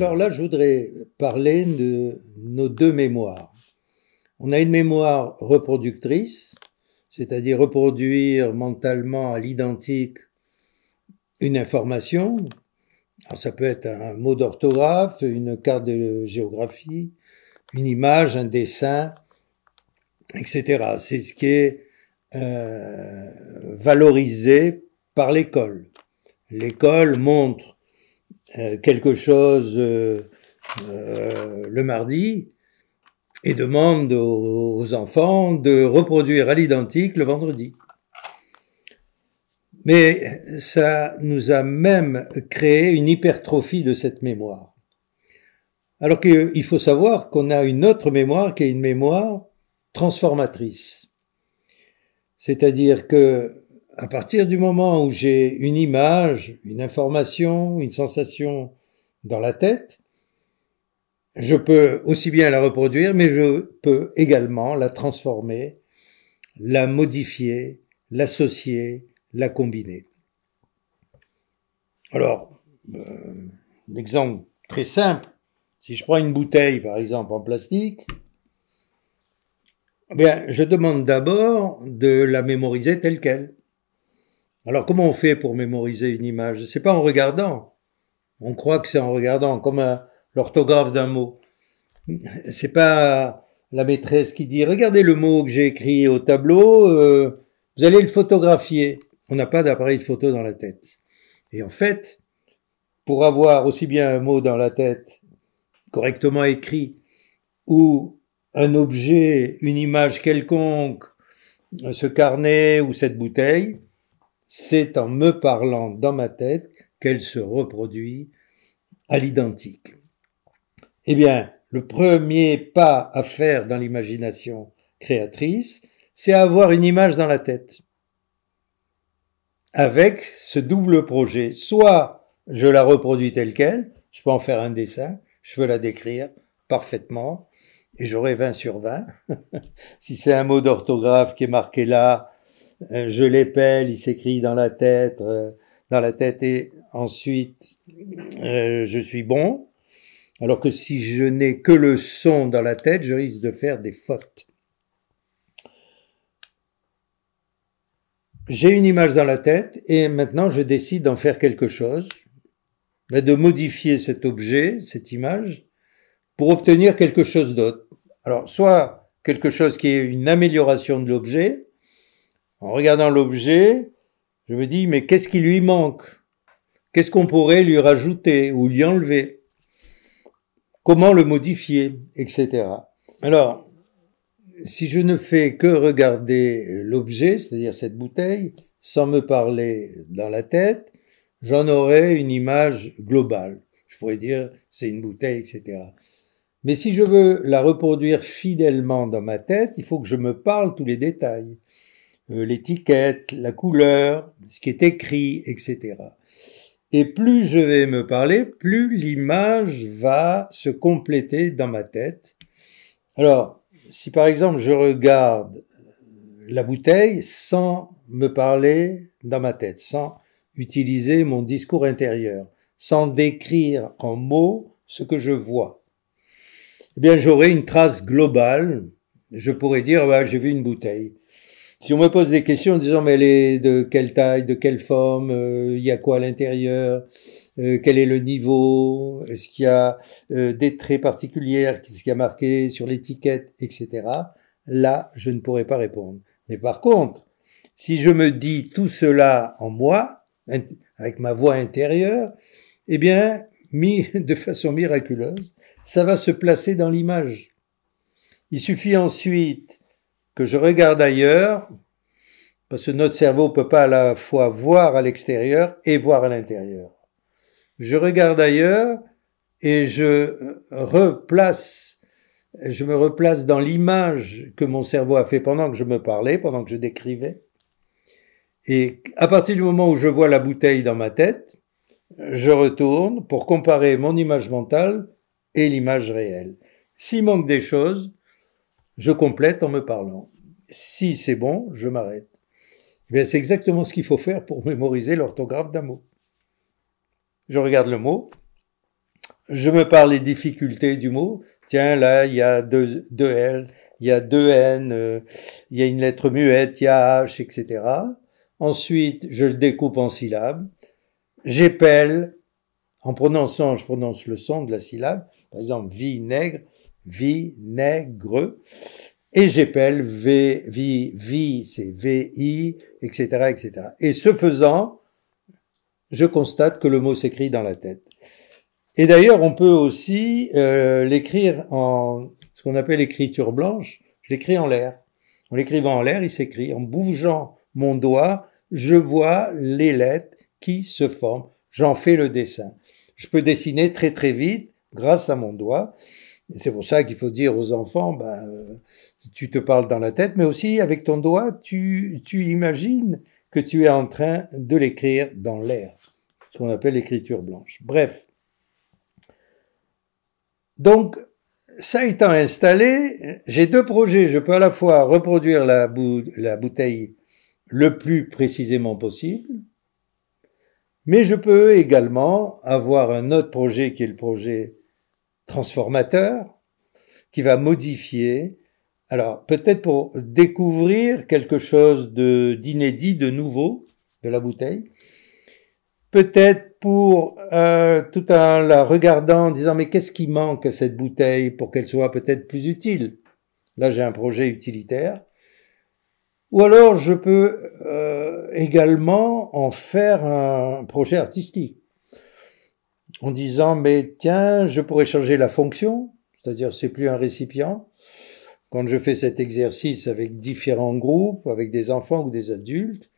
Alors là, je voudrais parler de nos deux mémoires. On a une mémoire reproductrice, c'est-à-dire reproduire mentalement à l'identique une information. Alors ça peut être un mot d'orthographe, une carte de géographie, une image, un dessin, etc. C'est ce qui est valorisé par l'école. L'école montre quelque chose le mardi et demande aux enfants de reproduire à l'identique le vendredi. Mais ça nous a même créé une hypertrophie de cette mémoire. Alors qu'il faut savoir qu'on a une autre mémoire qui est une mémoire transformatrice. C'est-à-dire que à partir du moment où j'ai une image, une information, une sensation dans la tête, je peux aussi bien la reproduire, mais je peux également la transformer, la modifier, l'associer, la combiner. Alors, un exemple très simple, si je prends une bouteille par exemple en plastique, eh bien, je demande d'abord de la mémoriser telle qu'elle. Alors comment on fait pour mémoriser une image? C'est pas en regardant. On croit que c'est en regardant, comme l'orthographe d'un mot. C'est pas la maîtresse qui dit regardez le mot que j'ai écrit au tableau, vous allez le photographier. On n'a pas d'appareil de photo dans la tête. Et en fait, pour avoir aussi bien un mot dans la tête correctement écrit ou un objet, une image quelconque, ce carnet ou cette bouteille, c'est en me parlant dans ma tête qu'elle se reproduit à l'identique. Eh bien, le premier pas à faire dans l'imagination créatrice, c'est avoir une image dans la tête. Avec ce double projet, soit je la reproduis telle qu'elle, je peux en faire un dessin, je peux la décrire parfaitement, et j'aurai 20 sur 20. Si c'est un mot d'orthographe qui est marqué là, je l'épelle, il s'écrit dans la tête et ensuite je suis bon. Alors que si je n'ai que le son dans la tête, je risque de faire des fautes. J'ai une image dans la tête et maintenant je décide d'en faire quelque chose, de modifier cet objet, cette image, pour obtenir quelque chose d'autre. Alors, soit quelque chose qui est une amélioration de l'objet. En regardant l'objet, je me dis, mais qu'est-ce qui lui manque? Qu'est-ce qu'on pourrait lui rajouter ou lui enlever? Comment le modifier, etc. Alors, si je ne fais que regarder l'objet, c'est-à-dire cette bouteille, sans me parler dans la tête, j'en aurai une image globale. Je pourrais dire c'est une bouteille, etc. Mais si je veux la reproduire fidèlement dans ma tête, il faut que je me parle tous les détails. L'étiquette, la couleur, ce qui est écrit, etc. Et plus je vais me parler, plus l'image va se compléter dans ma tête. Alors, si par exemple je regarde la bouteille sans me parler dans ma tête, sans utiliser mon discours intérieur, sans décrire en mots ce que je vois, eh bien j'aurai une trace globale. Je pourrais dire, bah, j'ai vu une bouteille. Si on me pose des questions en disant mais elle est de quelle taille, de quelle forme, il y a quoi à l'intérieur, quel est le niveau, est-ce qu'il y a des traits particuliers, qu'est-ce qu'il y a marqué sur l'étiquette, etc. Là, je ne pourrais pas répondre. Mais par contre, si je me dis tout cela en moi, avec ma voix intérieure, eh bien, de façon miraculeuse, ça va se placer dans l'image. Il suffit ensuite que je regarde ailleurs, parce que notre cerveau ne peut pas à la fois voir à l'extérieur et voir à l'intérieur. Je regarde ailleurs et je me replace dans l'image que mon cerveau a fait pendant que je me parlais, pendant que je décrivais. Et à partir du moment où je vois la bouteille dans ma tête, je retourne pour comparer mon image mentale et l'image réelle. S'il manque des choses, je complète en me parlant. Si c'est bon, je m'arrête. Bien, c'est exactement ce qu'il faut faire pour mémoriser l'orthographe d'un mot. Je regarde le mot, je me parle des difficultés du mot. Tiens, là, il y a deux L, il y a deux N, il y a une lettre muette, il y a H, etc. Ensuite, je le découpe en syllabes. J'épelle, en prononçant, je prononce le son de la syllabe. Par exemple, vinaigre, vinaigre. Et j'épelle vi, c'est VI, etc., etc. Et ce faisant, je constate que le mot s'écrit dans la tête. Et d'ailleurs, on peut aussi l'écrire en ce qu'on appelle écriture blanche. Je l'écris en l'air. En l'écrivant en l'air, il s'écrit. En bougeant mon doigt, je vois les lettres qui se forment. J'en fais le dessin. Je peux dessiner très très vite grâce à mon doigt. C'est pour ça qu'il faut dire aux enfants, tu te parles dans la tête, mais aussi avec ton doigt, tu imagines que tu es en train de l'écrire dans l'air. Ce qu'on appelle l'écriture blanche. Bref. Donc, ça étant installé, j'ai deux projets. Je peux à la fois reproduire la bouteille le plus précisément possible, mais je peux également avoir un autre projet qui est le projet transformateur, qui va modifier. Alors, peut-être pour découvrir quelque chose d'inédit, de nouveau de la bouteille, peut-être pour, tout en la regardant, en disant mais qu'est-ce qui manque à cette bouteille pour qu'elle soit peut-être plus utile. Là, j'ai un projet utilitaire. Ou alors, je peux également en faire un projet artistique. En disant mais tiens, je pourrais changer la fonction, c'est-à-dire c'est plus un récipient. Quand je fais cet exercice avec différents groupes, avec des enfants ou des adultes,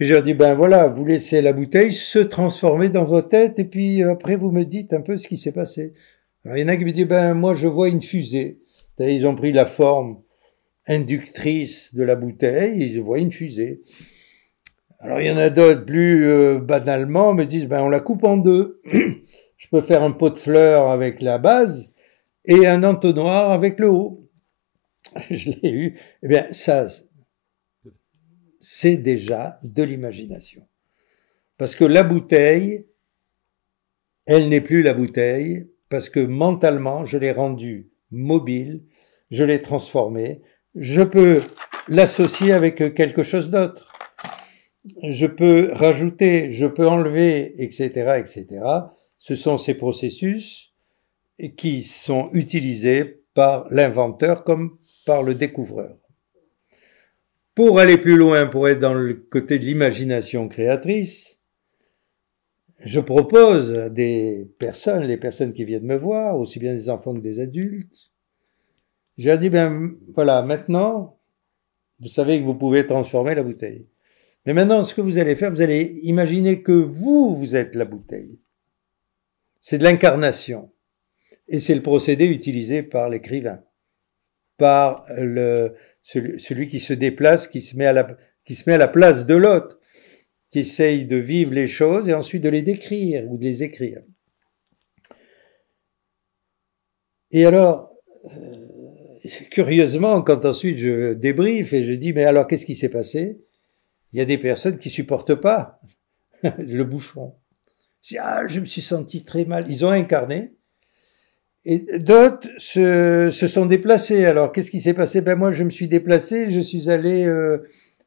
et je leur dis, voilà, vous laissez la bouteille se transformer dans vos têtes et puis après vous me dites un peu ce qui s'est passé. Alors il y en a qui me disent, moi je vois une fusée. Ils ont pris la forme inductrice de la bouteille et ils voient une fusée. Alors il y en a d'autres plus banalement me disent, on la coupe en deux. Je peux faire un pot de fleurs avec la base et un entonnoir avec le haut. Je l'ai eu. Eh bien ça, c'est déjà de l'imagination. Parce que la bouteille, elle n'est plus la bouteille, parce que mentalement, je l'ai rendue mobile, je l'ai transformée, je peux l'associer avec quelque chose d'autre. Je peux rajouter, je peux enlever, etc., etc. Ce sont ces processus qui sont utilisés par l'inventeur comme par le découvreur. Pour aller plus loin, pour être dans le côté de l'imagination créatrice, je propose à des personnes, les personnes qui viennent me voir, aussi bien des enfants que des adultes, je leur dis, voilà, maintenant, vous savez que vous pouvez transformer la bouteille. Mais maintenant, ce que vous allez faire, vous allez imaginer que vous êtes la bouteille. C'est de l'incarnation. Et c'est le procédé utilisé par l'écrivain, par celui qui se déplace, qui se met à la place de l'autre, qui essaye de vivre les choses et ensuite de les décrire ou de les écrire. Et alors, curieusement, quand ensuite je débriefe et je dis, mais alors qu'est-ce qui s'est passé? Il y a des personnes qui ne supportent pas le bouchon. Je me suis senti très mal. Ils ont incarné. Et d'autres se sont déplacés. Alors, qu'est-ce qui s'est passé? Moi, je me suis déplacé, je suis allé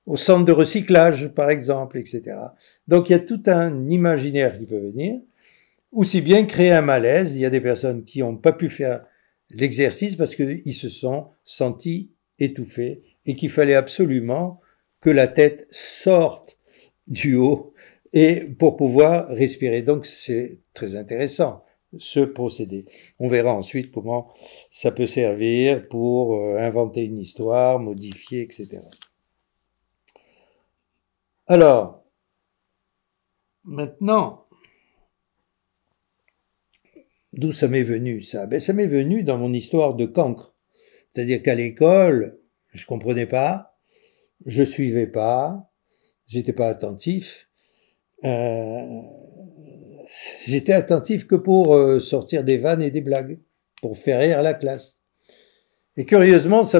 au centre de recyclage, par exemple, etc. Donc, il y a tout un imaginaire qui peut venir. Aussi bien créer un malaise. Il y a des personnes qui n'ont pas pu faire l'exercice parce qu'ils se sont sentis étouffés et qu'il fallait absolument que la tête sorte du haut et pour pouvoir respirer. Donc, c'est très intéressant, ce procédé. On verra ensuite comment ça peut servir pour inventer une histoire, modifier, etc. Alors, maintenant, d'où ça m'est venu ça? Ça m'est venu dans mon histoire de cancre. C'est-à-dire qu'à l'école, je ne comprenais pas, je ne suivais pas, j'étais pas attentif. J'étais attentif que pour sortir des vannes et des blagues, pour faire rire la classe. Et curieusement, ça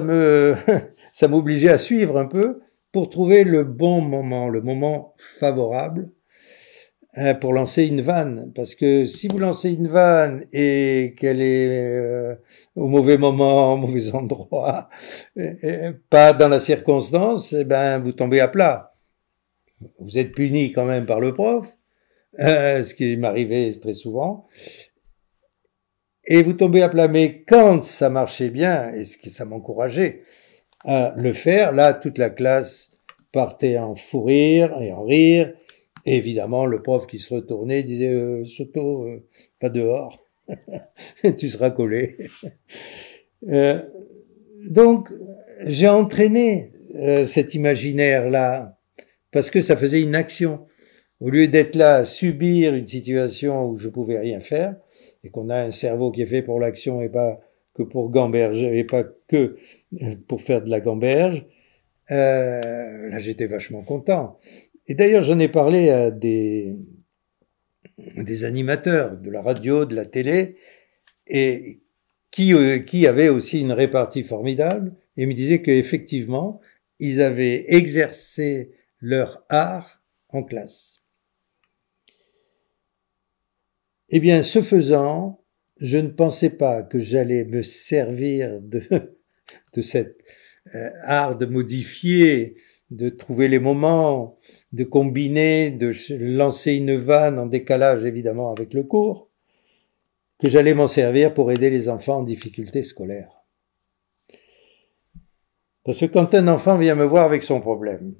m'obligeait à suivre un peu pour trouver le bon moment, le moment favorable, pour lancer une vanne. Parce que si vous lancez une vanne et qu'elle est au mauvais moment, au mauvais endroit, pas dans la circonstance, eh ben, vous tombez à plat. Vous êtes puni quand même par le prof, ce qui m'arrivait très souvent. Et vous tombez à plat. Mais quand ça marchait bien, et ce qui ça m'encourageait à le faire, là, toute la classe partait en fou rire et en rire. Et évidemment, le prof qui se retournait disait Soto, pas dehors, tu seras collé. Euh, donc, j'ai entraîné cet imaginaire-là parce que ça faisait une action. Au lieu d'être là à subir une situation où je ne pouvais rien faire, et qu'on a un cerveau qui est fait pour l'action et pas que pour gamberger, et pas que pour faire de la gamberge, là j'étais vachement content. Et d'ailleurs j'en ai parlé à des animateurs de la radio, de la télé, et qui avaient aussi une répartie formidable, et me disaient qu'effectivement, ils avaient exercé leur art en classe. Eh bien, ce faisant, je ne pensais pas que j'allais me servir de cet art de modifier, de trouver les moments, de combiner, de lancer une vanne en décalage évidemment avec le cours, que j'allais m'en servir pour aider les enfants en difficulté scolaire. Parce que quand un enfant vient me voir avec son problème,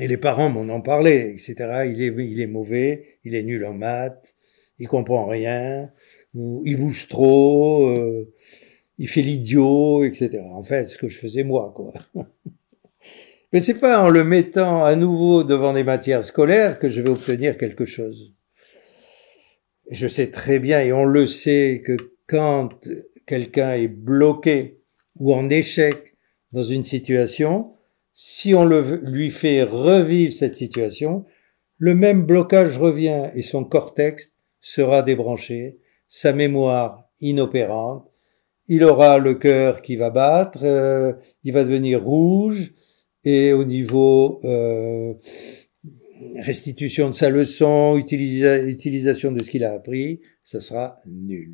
et les parents m'en ont parlé, etc., il est mauvais, il est nul en maths, il comprend rien, il bouge trop, il fait l'idiot, etc. En fait, ce que je faisais moi, quoi. Mais c'est pas en le mettant à nouveau devant des matières scolaires que je vais obtenir quelque chose. Je sais très bien, et on le sait, que quand quelqu'un est bloqué ou en échec dans une situation, si on lui fait revivre cette situation, le même blocage revient et son cortex sera débranché, sa mémoire inopérante, il aura le cœur qui va battre, il va devenir rouge, et au niveau restitution de sa leçon, utilisation de ce qu'il a appris, ça sera nul.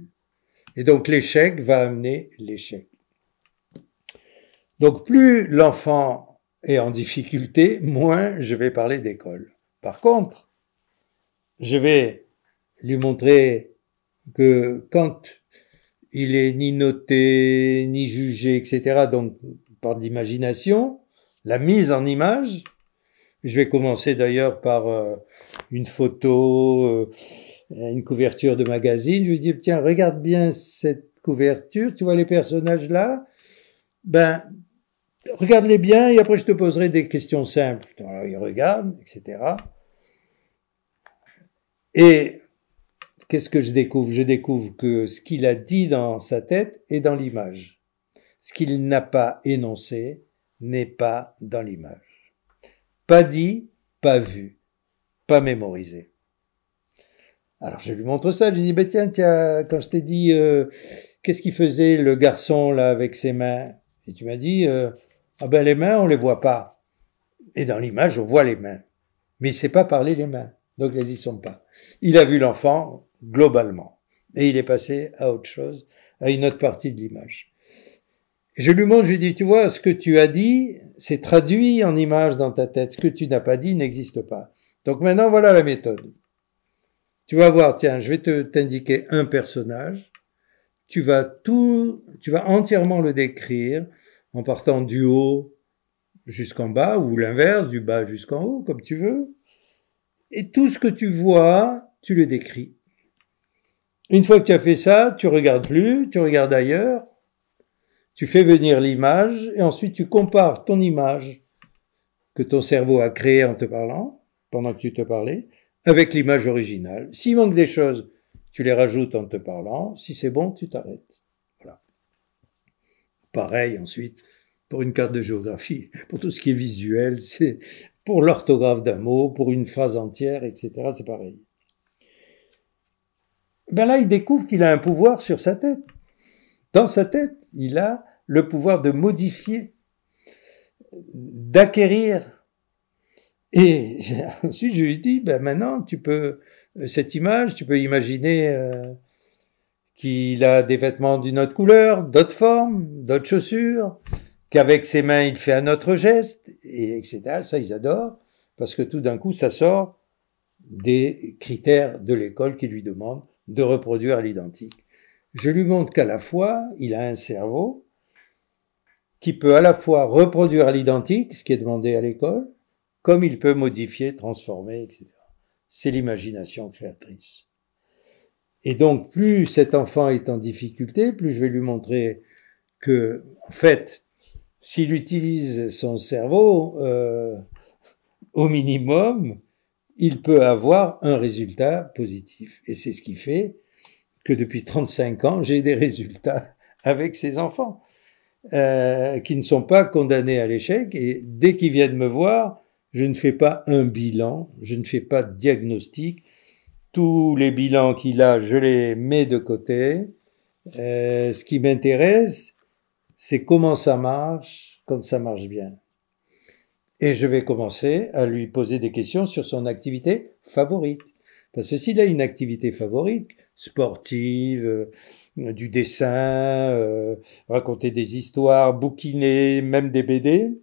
Et donc l'échec va amener l'échec. Donc plus l'enfant est en difficulté, moins je vais parler d'école. Par contre, je vais lui montrer que quand il est ni noté, ni jugé, etc., donc par l'imagination, la mise en image, je vais commencer d'ailleurs par une photo, une couverture de magazine. Je lui dis, tiens, regarde bien cette couverture, tu vois les personnages là, ben, regarde-les bien et après je te poserai des questions simples. Alors il regarde, etc. Et qu'est-ce que je découvre? Je découvre que ce qu'il a dit dans sa tête est dans l'image. Ce qu'il n'a pas énoncé n'est pas dans l'image. Pas dit, pas vu, pas mémorisé. Alors je lui montre ça, je lui dis, ben tiens, quand je t'ai dit, qu'est-ce qu'il faisait le garçon là avec ses mains? Et tu m'as dit, ah ben les mains, on les voit pas. Et dans l'image, on voit les mains. Mais il ne sait pas parler les mains, donc elles y sont pas. Il a vu l'enfant globalement. Et il est passé à autre chose, à une autre partie de l'image. Je lui montre, je lui dis, tu vois, ce que tu as dit, c'est traduit en image dans ta tête. Ce que tu n'as pas dit n'existe pas. Donc maintenant, voilà la méthode. Tu vas voir, tiens, je vais t'indiquer un personnage. Tu vas entièrement le décrire en partant du haut jusqu'en bas ou l'inverse, du bas jusqu'en haut, comme tu veux. Et tout ce que tu vois, tu le décris. Une fois que tu as fait ça, tu regardes plus, tu regardes ailleurs, tu fais venir l'image et ensuite tu compares ton image que ton cerveau a créée en te parlant, pendant que tu te parlais, avec l'image originale. S'il manque des choses, tu les rajoutes en te parlant. Si c'est bon, tu t'arrêtes. Voilà. Pareil ensuite pour une carte de géographie, pour tout ce qui est visuel, c'est pour l'orthographe d'un mot, pour une phrase entière, etc. C'est pareil. Ben là, il découvre qu'il a un pouvoir sur sa tête. Dans sa tête, il a le pouvoir de modifier, d'acquérir Et ensuite, je lui dis, ben maintenant, cette image, tu peux imaginer qu'il a des vêtements d'une autre couleur, d'autres formes, d'autres chaussures, qu'avec ses mains, il fait un autre geste, et etc. Ça, ils adorent, parce que tout d'un coup, ça sort des critères de l'école qui lui demandent de reproduire à l'identique. Je lui montre qu'à la fois, il a un cerveau qui peut à la fois reproduire à l'identique, ce qui est demandé à l'école, comme il peut modifier, transformer, etc. C'est l'imagination créatrice. Et donc, plus cet enfant est en difficulté, plus je vais lui montrer que, en fait, s'il utilise son cerveau au minimum, il peut avoir un résultat positif. Et c'est ce qui fait que depuis 35 ans, j'ai des résultats avec ces enfants qui ne sont pas condamnés à l'échec. Et dès qu'ils viennent me voir, je ne fais pas un bilan, je ne fais pas de diagnostic. Tous les bilans qu'il a, je les mets de côté. Ce qui m'intéresse, c'est comment ça marche quand ça marche bien. Et je vais commencer à lui poser des questions sur son activité favorite. Parce que s'il a une activité favorite, sportive, du dessin, raconter des histoires, bouquiner, même des BD,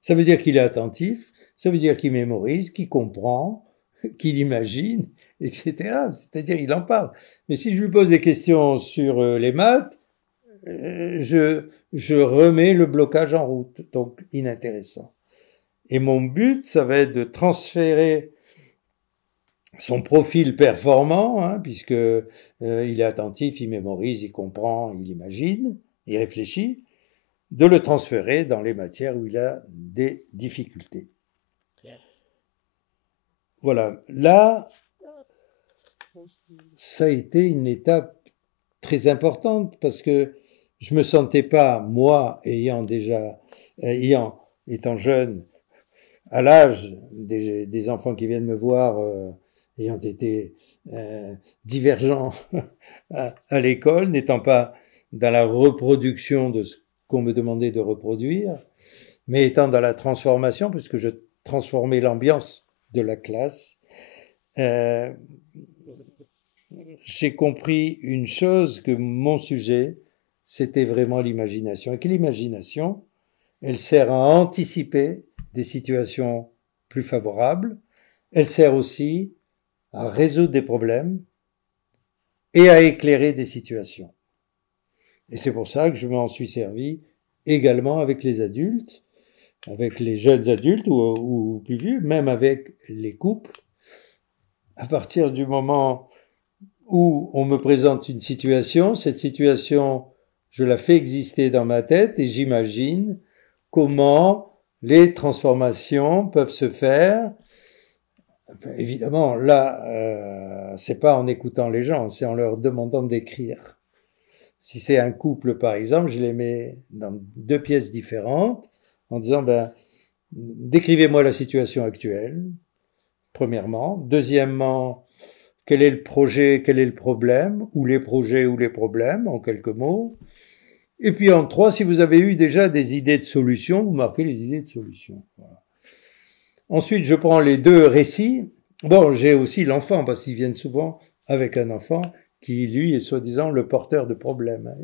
ça veut dire qu'il est attentif, ça veut dire qu'il mémorise, qu'il comprend, qu'il imagine, etc. C'est-à-dire il en parle. Mais si je lui pose des questions sur les maths, je remets le blocage en route, donc inintéressant. Et mon but, ça va être de transférer son profil performant, hein, puisque il est attentif, il mémorise, il comprend, il imagine, il réfléchit, de le transférer dans les matières où il a des difficultés. Voilà, là, ça a été une étape très importante parce que je me sentais pas, moi, étant jeune, à l'âge des enfants qui viennent me voir, ayant été divergents à l'école, n'étant pas dans la reproduction de ce qu'on me demandait de reproduire, mais étant dans la transformation, puisque je transformais l'ambiance de la classe. J'ai compris une chose, que mon sujet, c'était vraiment l'imagination. Et que l'imagination, elle sert à anticiper des situations plus favorables. Elle sert aussi à résoudre des problèmes et à éclairer des situations. Et c'est pour ça que je m'en suis servi également avec les adultes, avec les jeunes adultes ou plus vieux, même avec les couples. À partir du moment où on me présente une situation, cette situation, je la fais exister dans ma tête et j'imagine comment les transformations peuvent se faire. Évidemment, là, c'est pas en écoutant les gens, c'est en leur demandant d'écrire. Si c'est un couple, par exemple, je les mets dans deux pièces différentes en disant, décrivez-moi la situation actuelle, premièrement. Deuxièmement, quel est le projet, quel est le problème, ou les projets ou les problèmes, en quelques mots. Et puis en trois, si vous avez eu déjà des idées de solutions, vous marquez les idées de solutions. Voilà. Ensuite, je prends les deux récits. Bon, j'ai aussi l'enfant, parce qu'ils viennent souvent avec un enfant qui, lui, est soi-disant le porteur de problèmes.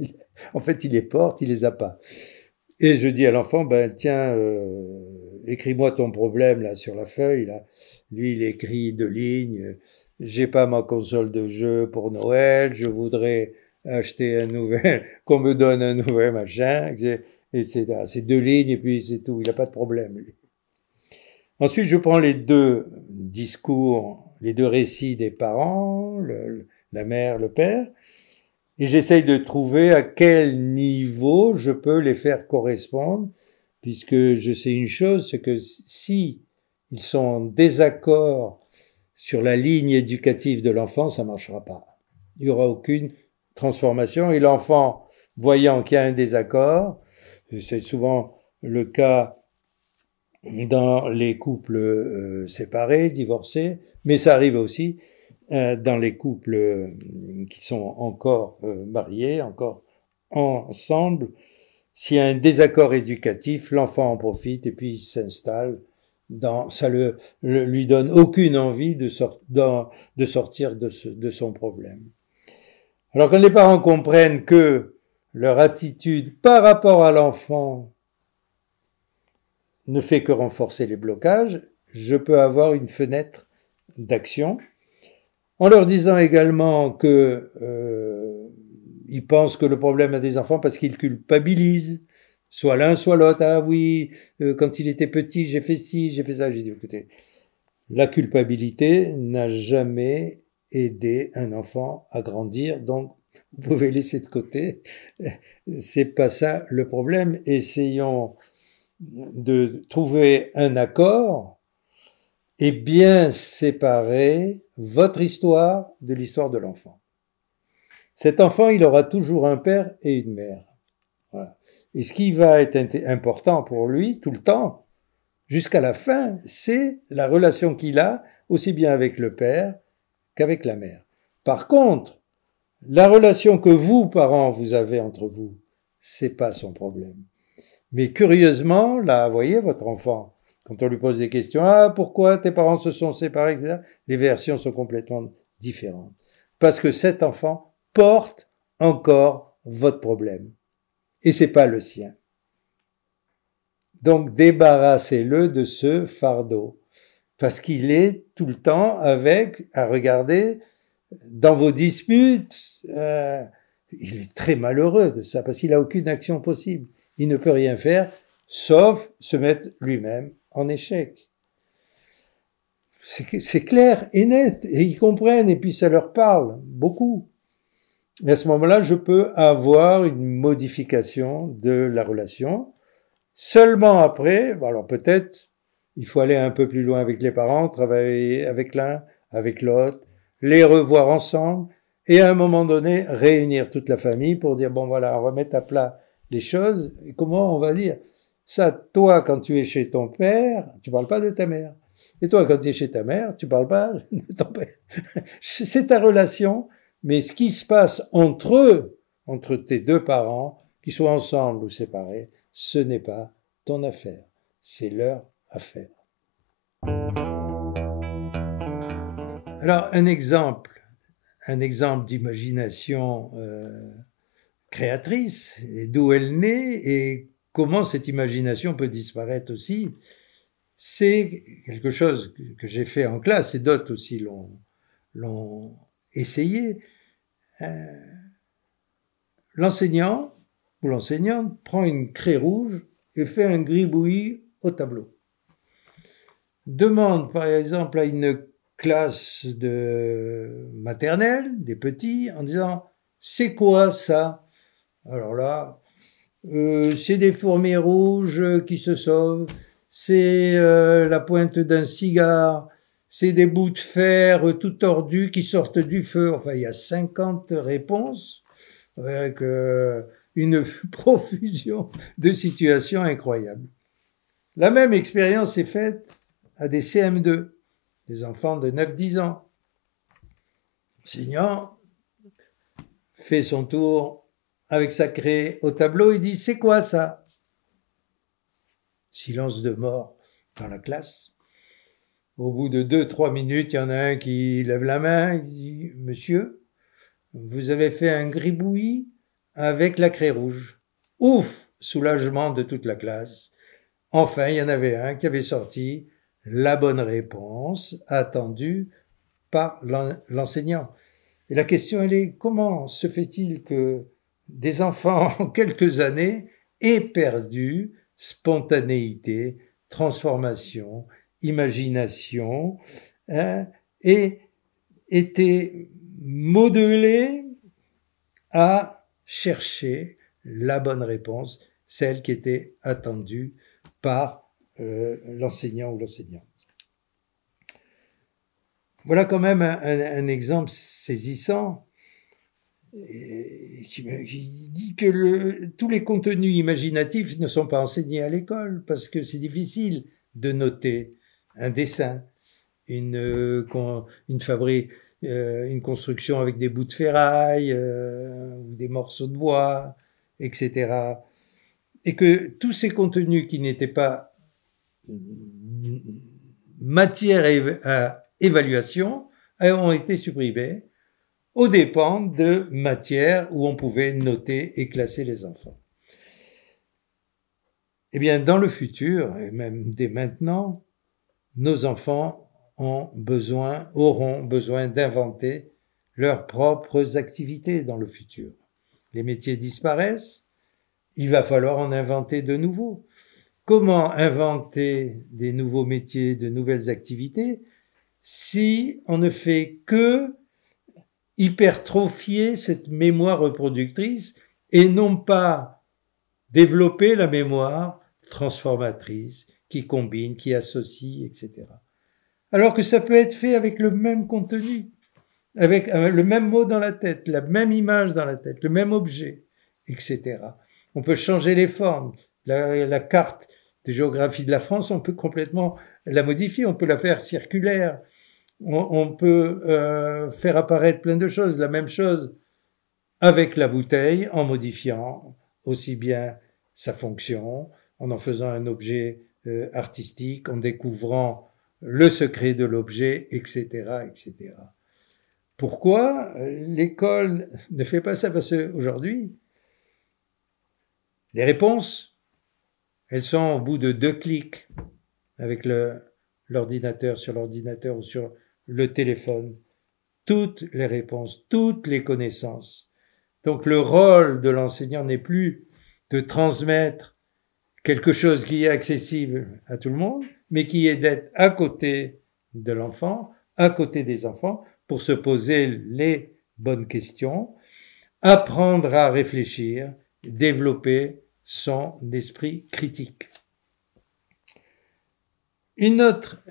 En fait, il les porte, il les a pas. Et je dis à l'enfant, tiens, écris-moi ton problème là sur la feuille. Là. Lui, il écrit 2 lignes. J'ai pas ma console de jeu pour Noël. Je voudrais acheter qu'on me donne un nouvel machin, etc. C'est 2 lignes et puis c'est tout. Il n'a pas de problème. Lui. Ensuite, je prends les deux discours, les deux récits des parents, la mère, le père, et j'essaye de trouver à quel niveau je peux les faire correspondre, puisque je sais une chose, c'est que si ils sont en désaccord sur la ligne éducative de l'enfant, ça ne marchera pas. Il n'y aura aucune transformation, et l'enfant, voyant qu'il y a un désaccord, c'est souvent le cas dans les couples séparés, divorcés, mais ça arrive aussi dans les couples qui sont encore mariés, encore ensemble. S'il y a un désaccord éducatif, l'enfant en profite et puis il s'installe Ça lui donne aucune envie de sortir de son problème. Alors quand les parents comprennent que leur attitude par rapport à l'enfant ne fait que renforcer les blocages, je peux avoir une fenêtre d'action en leur disant également que ils pensent que le problème a des enfants parce qu'ils culpabilisent, soit l'un soit l'autre. Ah oui, quand il était petit, j'ai fait ci, j'ai fait ça. J'ai dit, écoutez, la culpabilité n'a jamais aidé un enfant à grandir, donc vous pouvez laisser de côté. C'est pas ça le problème. Essayons de trouver un accord et bien séparer votre histoire de l'histoire de l'enfant. Cet enfant, il aura toujours un père et une mère. Voilà. Et ce qui va être important pour lui tout le temps, jusqu'à la fin, c'est la relation qu'il a aussi bien avec le père qu'avec la mère. Par contre, la relation que vous, parents, vous avez entre vous, c'est pas son problème. Mais curieusement, là, vous voyez votre enfant, quand on lui pose des questions, ah, pourquoi tes parents se sont séparés, etc., les versions sont complètement différentes. Parce que cet enfant porte encore votre problème. Et c'est pas le sien. Donc, débarrassez-le de ce fardeau. Parce qu'il est tout le temps à regarder, dans vos disputes, il est très malheureux de ça, parce qu'il n'a aucune action possible. Il ne peut rien faire, sauf se mettre lui-même en échec. C'est clair et net, et ils comprennent, et puis ça leur parle beaucoup. Et à ce moment-là, je peux avoir une modification de la relation. Seulement après, alors peut-être, il faut aller un peu plus loin avec les parents, travailler avec l'un, avec l'autre, les revoir ensemble, et à un moment donné, réunir toute la famille pour dire, bon voilà, remettre à plat les choses. Et comment on va dire ça, toi, quand tu es chez ton père, tu ne parles pas de ta mère. Et toi, quand tu es chez ta mère, tu ne parles pas de ton père. C'est ta relation, mais ce qui se passe entre eux, entre tes deux parents, qu'ils soient ensemble ou séparés, ce n'est pas ton affaire, c'est leur affaire. Alors, un exemple d'imagination créatrice, d'où elle naît et comment cette imagination peut disparaître aussi, c'est quelque chose que j'ai fait en classe et d'autres aussi l'ont essayé. L'enseignant ou l'enseignante prend une craie rouge et fait un gribouillis au tableau. Demande par exemple à une classe de maternelle, des petits, en disant « c'est quoi ça ?» Alors là, c'est des fourmis rouges qui se sauvent, c'est la pointe d'un cigare, c'est des bouts de fer tout tordus qui sortent du feu. Enfin, il y a 50 réponses avec une profusion de situations incroyables. La même expérience est faite à des CM2, des enfants de 9-10 ans. L'enseignant fait son tour avec sa craie au tableau et dit « c'est quoi ça ?» Silence de mort dans la classe. Au bout de 2-3 minutes, il y en a un qui lève la main et dit « Monsieur, vous avez fait un gribouillis avec la craie rouge. » Ouf, soulagement de toute la classe. Enfin, il y en avait un qui avait sorti la bonne réponse attendue par l'enseignant. Et la question, elle est, comment se fait-il que des enfants, en quelques années, aient perdu spontanéité, transformation, imagination, et été modelés à chercher la bonne réponse, celle qui était attendue par l'enseignant ou l'enseignante. Voilà quand même un exemple saisissant qui dit que tous les contenus imaginatifs ne sont pas enseignés à l'école parce que c'est difficile de noter un dessin, une construction avec des bouts de ferraille ou des morceaux de bois, etc. Et que tous ces contenus qui n'étaient pas matières à évaluation ont été supprimées aux dépens de matières où on pouvait noter et classer les enfants. Eh bien, dans le futur, et même dès maintenant, nos enfants auront besoin d'inventer leurs propres activités dans le futur. Les métiers disparaissent, il va falloir en inventer de nouveaux. Comment inventer des nouveaux métiers, de nouvelles activités, si on ne fait que hypertrophier cette mémoire reproductrice et non pas développer la mémoire transformatrice qui combine, qui associe, etc. Alors que ça peut être fait avec le même contenu, avec le même mot dans la tête, la même image dans la tête, le même objet, etc. On peut changer les formes. La carte de géographie de la France, on peut complètement la modifier, on peut la faire circulaire, on peut faire apparaître plein de choses. La même chose avec la bouteille, en modifiant aussi bien sa fonction, en faisant un objet artistique, en découvrant le secret de l'objet, etc., etc. Pourquoi l'école ne fait pas ça? Parce qu'aujourd'hui, les réponses, elles sont au bout de 2 clics avec l'ordinateur, sur l'ordinateur ou sur le téléphone. Toutes les réponses, toutes les connaissances. Donc le rôle de l'enseignant n'est plus de transmettre quelque chose qui est accessible à tout le monde, mais qui est d'être à côté de l'enfant, à côté des enfants, pour se poser les bonnes questions, apprendre à réfléchir, développer son esprit critique. Une autre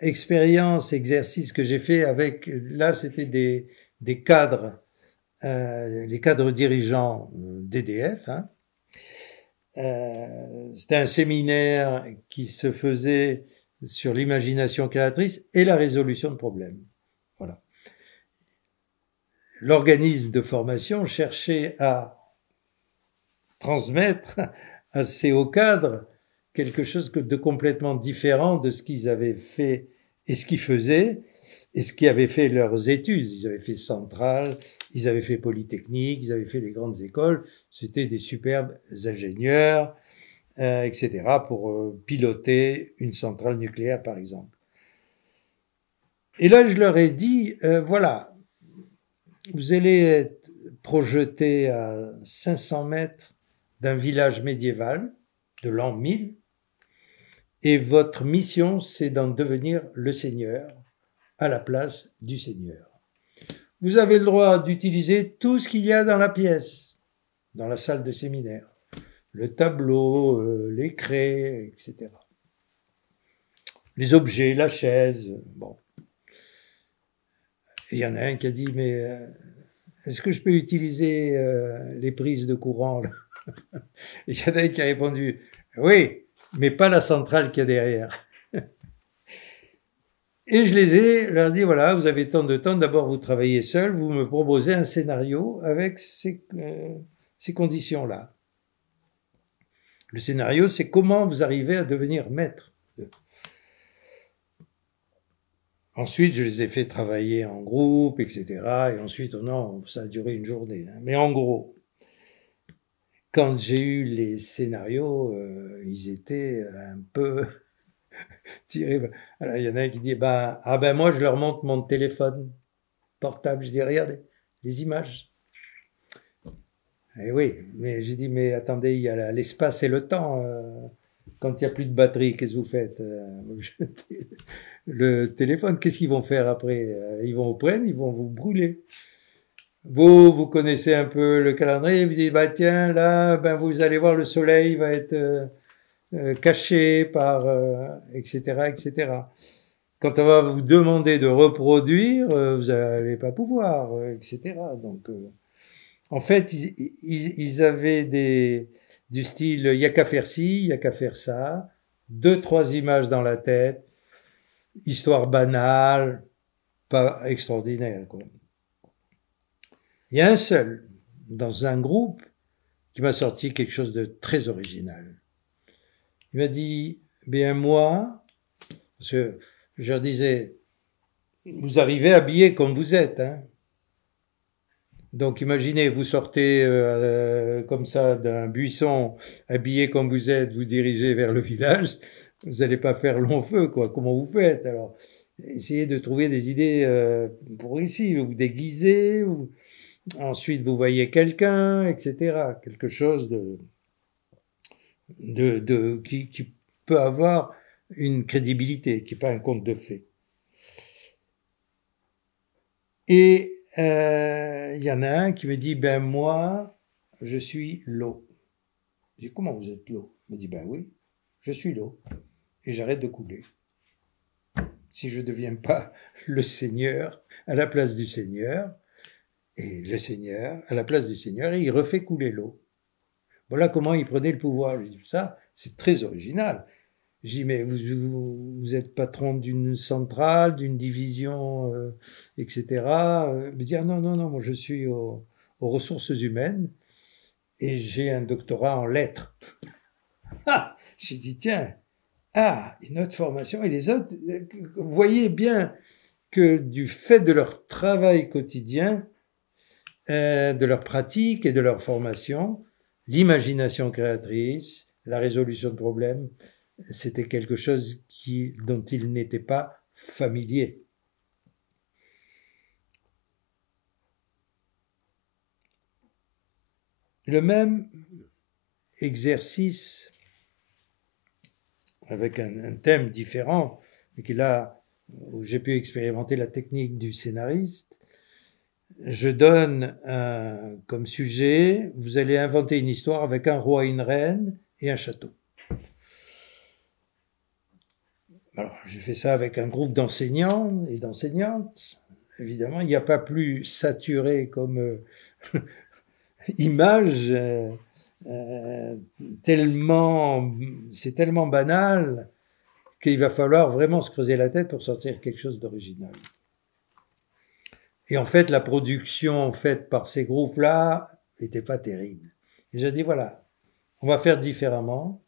exercice que j'ai fait avec, là c'était des cadres, les cadres dirigeants d'EDF, hein. C'était un séminaire qui se faisait sur l'imagination créatrice et la résolution de problèmes. Voilà. L'organisme de formation cherchait à transmettre à ces hauts cadres quelque chose de complètement différent de ce qu'ils avaient fait et ce qu'ils faisaient et ce qui avaient fait leurs études. Ils avaient fait Centrale, ils avaient fait Polytechnique, ils avaient fait les grandes écoles. C'était des superbes ingénieurs, etc., pour piloter une centrale nucléaire, par exemple. Et là, je leur ai dit, voilà, vous allez être projeté à 500 mètres d'un village médiéval de l'an 1000, et votre mission, c'est d'en devenir le seigneur à la place du seigneur. Vous avez le droit d'utiliser tout ce qu'il y a dans la pièce, dans la salle de séminaire. Le tableau, les craies, etc. Les objets, la chaise, bon. Et il y en a un qui a dit, mais est-ce que je peux utiliser les prises de courant là? Et il y en a un qui a répondu, oui, mais pas la centrale qu'il y a derrière. Et je leur dit, voilà, vous avez tant de temps, d'abord vous travaillez seul, vous me proposez un scénario avec ces conditions-là. Le scénario, c'est comment vous arrivez à devenir maître. Ensuite, je les ai fait travailler en groupe, etc. Et ensuite, non, ça a duré une journée. Mais en gros, quand j'ai eu les scénarios, ils étaient un peu tirés. Alors, il y en a un qui dit, moi, je leur montre mon téléphone portable. Je dis, regardez, les images. Et oui, mais j'ai dit, mais attendez, il y a l'espace et le temps. Quand il n'y a plus de batterie, qu'est-ce que vous faites? Le téléphone, qu'est-ce qu'ils vont faire après? Ils vont vous prendre, ils vont vous brûler. Vous connaissez un peu le calendrier, vous dites, tiens, là, vous allez voir, le soleil va être caché par, etc., etc. Quand on va vous demander de reproduire, vous n'allez pas pouvoir, etc. Donc, en fait, ils avaient du style, il n'y a qu'à faire ci, il n'y a qu'à faire ça, 2-3 images dans la tête, histoire banale, pas extraordinaire, quoi. Il y a un seul, dans un groupe, qui m'a sorti quelque chose de très original. Il m'a dit, moi, Parce que je leur disais, vous arrivez habillé comme vous êtes, hein. Donc imaginez, vous sortez comme ça d'un buisson, habillé comme vous êtes, vous dirigez vers le village, vous n'allez pas faire long feu, quoi. Comment vous faites? Alors, essayez de trouver des idées pour ici, vous déguisez, ensuite vous voyez quelqu'un, etc. Quelque chose qui peut avoir une crédibilité, qui n'est pas un conte de fées. Et il y en a un qui me dit, ben moi, je suis l'eau. Je dis, comment vous êtes l'eau? Il me dit, ben oui, je suis l'eau. Et j'arrête de couler. Si je ne deviens pas le Seigneur à la place du Seigneur, et le Seigneur à la place du Seigneur, et il refait couler l'eau. Voilà comment il prenait le pouvoir. Je dis, ça, c'est très original. Je dis, mais vous êtes patron d'une centrale, d'une division, etc. Il me dit, ah non, non, non, moi je suis aux ressources humaines et j'ai un doctorat en lettres. Ah, j'ai dit, tiens, une autre formation. Et les autres, vous voyez bien que du fait de leur travail quotidien, de leur pratique et de leur formation, l'imagination créatrice, la résolution de problèmes, c'était quelque chose dont ils n'étaient pas familiers. Le même exercice, avec un thème différent, mais où j'ai pu expérimenter la technique du scénariste, je donne comme sujet, vous allez inventer une histoire avec un roi, une reine et un château. Alors, j'ai fait ça avec un groupe d'enseignants et d'enseignantes. Évidemment, il n'y a pas plus saturé comme image, c'est tellement banal qu'il va falloir vraiment se creuser la tête pour sortir quelque chose d'original. Et en fait, la production faite par ces groupes-là n'était pas terrible. Et j'ai dit, voilà, on va faire différemment,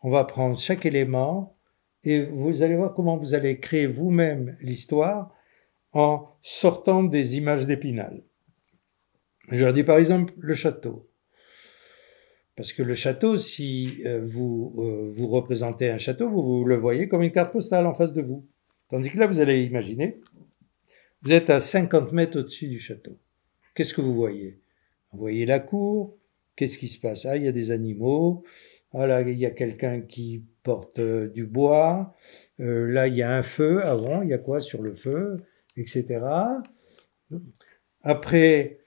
on va prendre chaque élément, et vous allez voir comment vous allez créer vous-même l'histoire en sortant des images d'Épinal. Je leur dis par exemple le château. Parce que le château, si vous représentez un château, vous le voyez comme une carte postale en face de vous. Tandis que là, vous allez imaginer, vous êtes à 50 mètres au-dessus du château. Qu'est-ce que vous voyez? Vous voyez la cour. Qu'est-ce qui se passe? Ah, il y a des animaux. Ah, là, il y a quelqu'un qui porte du bois. Là, il y a un feu. Avant, il y a quoi sur le feu? Etc. Après,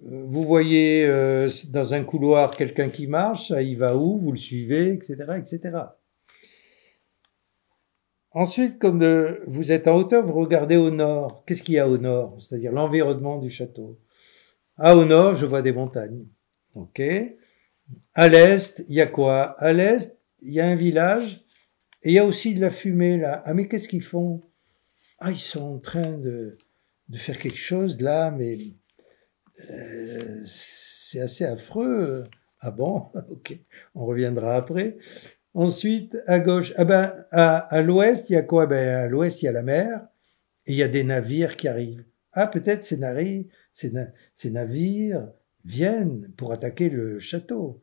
vous voyez dans un couloir quelqu'un qui marche. Ça, il va où? Vous le suivez, etc., etc. Ensuite, comme vous êtes en hauteur, vous regardez au nord. Qu'est-ce qu'il y a au nord? C'est-à-dire l'environnement du château. Ah, au nord, je vois des montagnes. Ok. À l'est, il y a quoi? À l'est, il y a un village et il y a aussi de la fumée là. Ah, mais qu'est-ce qu'ils font? Ah, ils sont en train de faire quelque chose là, mais c'est assez affreux. Ah bon? Ok, on reviendra après. Ensuite, à gauche, ah ben, à l'ouest, il y a quoi? Ben, à l'ouest, il y a la mer et il y a des navires qui arrivent. Ah, peut-être ces navires viennent pour attaquer le château.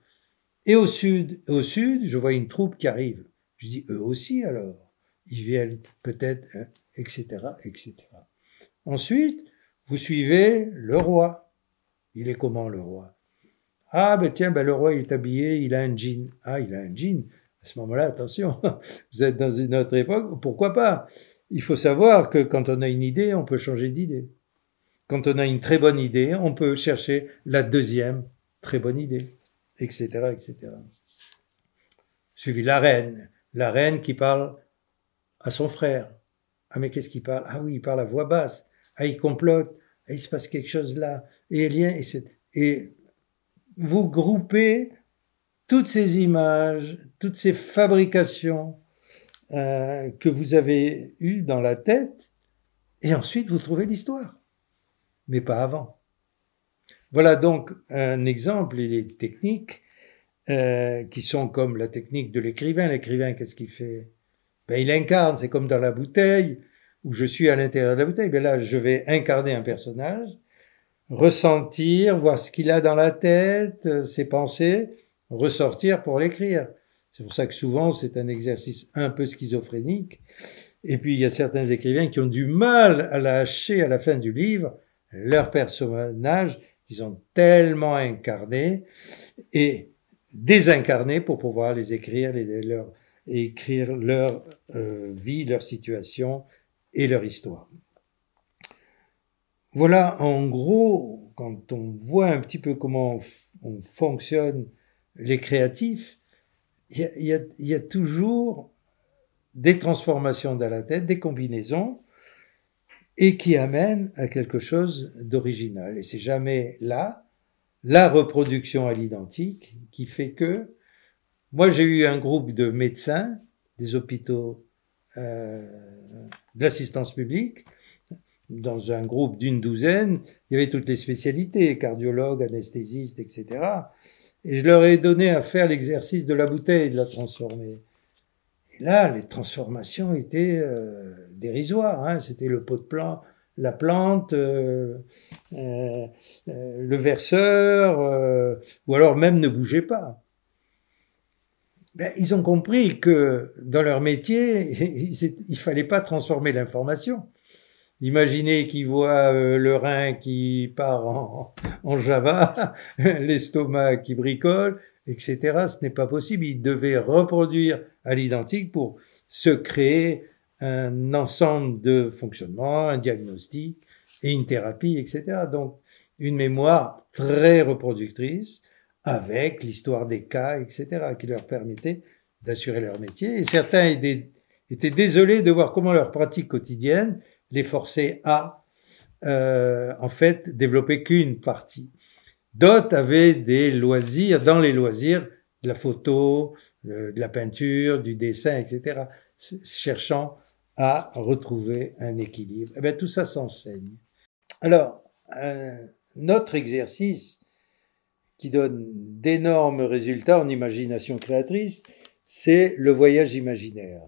Et au sud, je vois une troupe qui arrive. Je dis, eux aussi alors, ils viennent peut-être, hein, etc., etc. Ensuite, vous suivez le roi. Il est comment le roi? Ah ben tiens, ben le roi il est habillé, il a un jean. Ah, il a un jean. À ce moment-là, attention, vous êtes dans une autre époque, pourquoi pas? Il faut savoir que quand on a une idée, on peut changer d'idée. Quand on a une très bonne idée, on peut chercher la deuxième très bonne idée, etc., etc. Suivi la reine qui parle à son frère. Ah mais qu'est-ce qu'il parle? Ah oui, il parle à voix basse. Ah, il complote. Ah, il se passe quelque chose là. Et vous groupez toutes ces images, toutes ces fabrications que vous avez eues dans la tête, et ensuite vous trouvez l'histoire, mais pas avant. Voilà donc un exemple et les techniques qui sont comme la technique de l'écrivain. L'écrivain, qu'est-ce qu'il fait? Ben, il incarne, c'est comme dans la bouteille, où je suis à l'intérieur de la bouteille. Ben là, je vais incarner un personnage, ressentir, voir ce qu'il a dans la tête, ses pensées, ressortir pour l'écrire. C'est pour ça que souvent, c'est un exercice un peu schizophrénique. Et puis, il y a certains écrivains qui ont du mal à lâcher à la fin du livre leurs personnages qu'ils ont tellement incarnés et désincarnés pour pouvoir les écrire, écrire leur vie, leur situation et leur histoire. Voilà, en gros, quand on voit un petit peu comment on fonctionne les créatifs, il y a toujours des transformations dans la tête, des combinaisons, et qui amènent à quelque chose d'original. Et c'est jamais là, la reproduction à l'identique, qui fait que... Moi, j'ai eu un groupe de médecins des hôpitaux d'assistance publique. Dans un groupe d'une douzaine, il y avait toutes les spécialités, cardiologues, anesthésistes, etc. Et je leur ai donné à faire l'exercice de la bouteille, de la transformer. Et là, les transformations étaient dérisoires. Hein. C'était le pot de plante, la plante, le verseur, ou alors même ne bougez pas. Ben, ils ont compris que dans leur métier, il ne fallait pas transformer l'information. Imaginez qu'ils voient le rein qui part en Java, l'estomac qui bricole, etc. Ce n'est pas possible. Ils devaient reproduire à l'identique pour se créer un ensemble de fonctionnements, un diagnostic et une thérapie, etc. Donc, une mémoire très reproductrice avec l'histoire des cas, etc., qui leur permettait d'assurer leur métier. Et certains étaient désolés de voir comment leur pratique quotidienne les forçait à, en fait, développer qu'une partie. D'autres avaient des loisirs, dans les loisirs, de la photo, de la peinture, du dessin, etc., cherchant à retrouver un équilibre. Eh bien, tout ça s'enseigne. Alors, notre exercice qui donne d'énormes résultats en imagination créatrice, c'est le voyage imaginaire.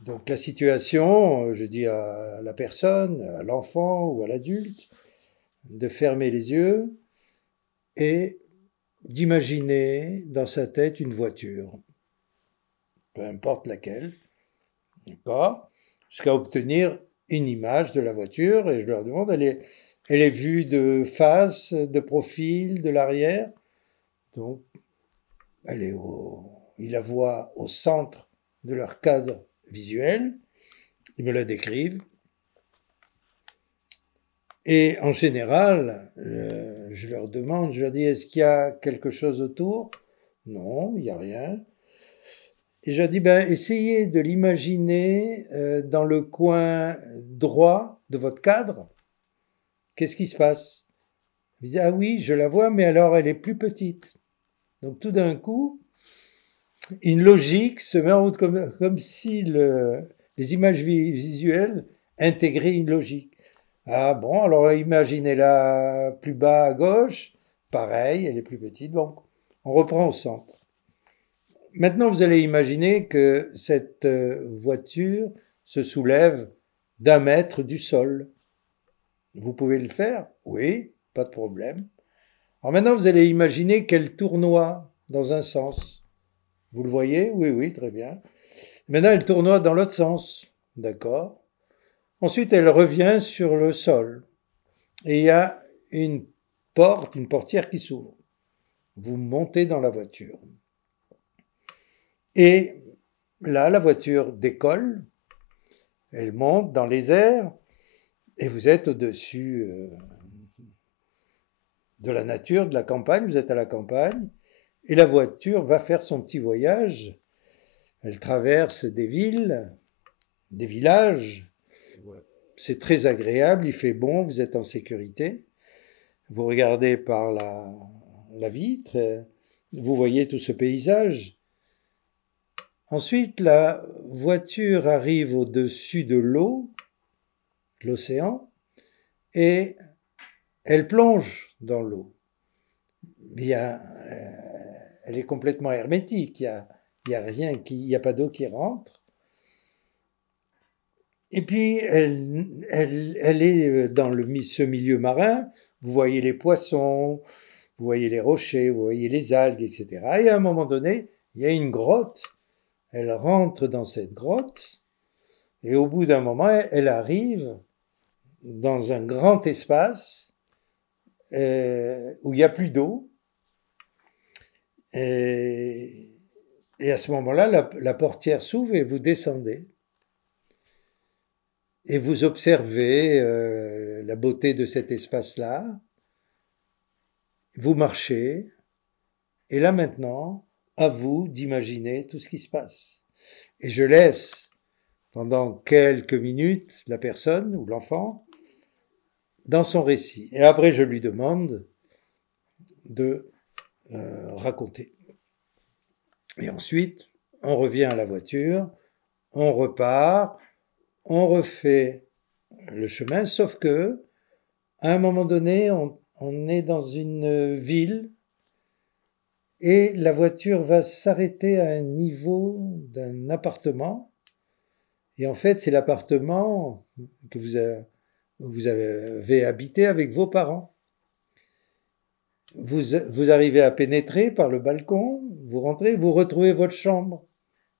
Donc la situation, je dis à la personne, à l'enfant ou à l'adulte, de fermer les yeux et d'imaginer dans sa tête une voiture, peu importe laquelle, d'accord, jusqu'à obtenir une image de la voiture. Et je leur demande, elle est vue de face, de profil, de l'arrière. Donc, ils la voient au centre de leur cadre visuel. Ils me la décrivent. Et en général, je leur demande, je leur dis, est-ce qu'il y a quelque chose autour? Non, il n'y a rien. Et je leur dis, ben, essayez de l'imaginer dans le coin droit de votre cadre. Qu'est-ce qui se passe? Ils disent, ah oui, je la vois, mais alors elle est plus petite. Donc tout d'un coup, une logique se met en route comme si les images visuelles intégraient une logique. Ah bon, alors imaginez-la plus bas à gauche, pareil, elle est plus petite, donc on reprend au centre. Maintenant, vous allez imaginer que cette voiture se soulève d'1 mètre du sol. Vous pouvez le faire? Oui, pas de problème. Alors maintenant, vous allez imaginer qu'elle tournoie dans un sens. Vous le voyez? Oui, oui, très bien. Maintenant, elle tournoie dans l'autre sens. D'accord. Ensuite, elle revient sur le sol. Et il y a une porte, une portière qui s'ouvre. Vous montez dans la voiture. Et là, la voiture décolle. Elle monte dans les airs. Et vous êtes au-dessus de la nature, de la campagne. Vous êtes à la campagne. Et la voiture va faire son petit voyage. Elle traverse des villes, des villages. C'est très agréable, il fait bon, vous êtes en sécurité. Vous regardez par la vitre, vous voyez tout ce paysage. Ensuite, la voiture arrive au-dessus de l'eau, l'océan, et elle plonge dans l'eau. Elle est complètement hermétique, il y a il n'y a rien, il n'y a pas d'eau qui rentre. Et puis, elle est dans ce milieu marin. Vous voyez les poissons, vous voyez les rochers, vous voyez les algues, etc. Et à un moment donné, il y a une grotte. Elle rentre dans cette grotte. Et au bout d'un moment, elle arrive dans un grand espace où il n'y a plus d'eau. Et, à ce moment-là, la portière s'ouvre et vous descendez. Et vous observez la beauté de cet espace-là. Vous marchez. Et là maintenant, à vous d'imaginer tout ce qui se passe. Et je laisse pendant quelques minutes la personne ou l'enfant dans son récit. Et après, je lui demande de raconter. Et ensuite, on revient à la voiture, on repart, on refait le chemin, sauf que, à un moment donné, on est dans une ville et la voiture va s'arrêter à un niveau d'un appartement. Et en fait, c'est l'appartement que vous avez habité avec vos parents. Vous arrivez à pénétrer par le balcon, vous rentrez, vous retrouvez votre chambre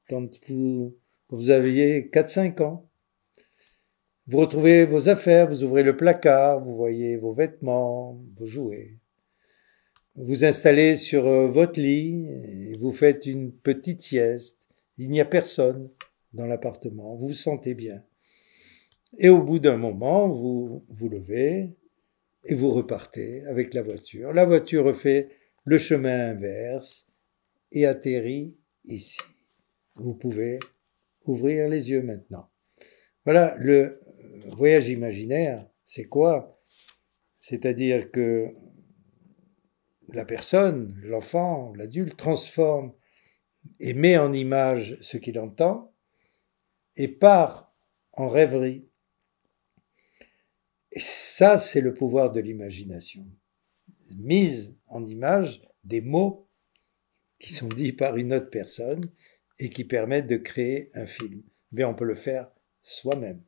quand vous aviez 4-5 ans. Vous retrouvez vos affaires, vous ouvrez le placard, vous voyez vos vêtements, vos jouets. Vous installez sur votre lit et vous faites une petite sieste. Il n'y a personne dans l'appartement, vous vous sentez bien. Et au bout d'un moment, vous vous levez et vous repartez avec la voiture. La voiture refait le chemin inverse et atterrit ici. Vous pouvez ouvrir les yeux maintenant. Voilà, le voyage imaginaire, c'est quoi? C'est-à-dire que la personne, l'enfant, l'adulte, transforme et met en image ce qu'il entend et part en rêverie. Et ça, c'est le pouvoir de l'imagination. Mise en image des mots qui sont dits par une autre personne et qui permettent de créer un film. Mais on peut le faire soi-même.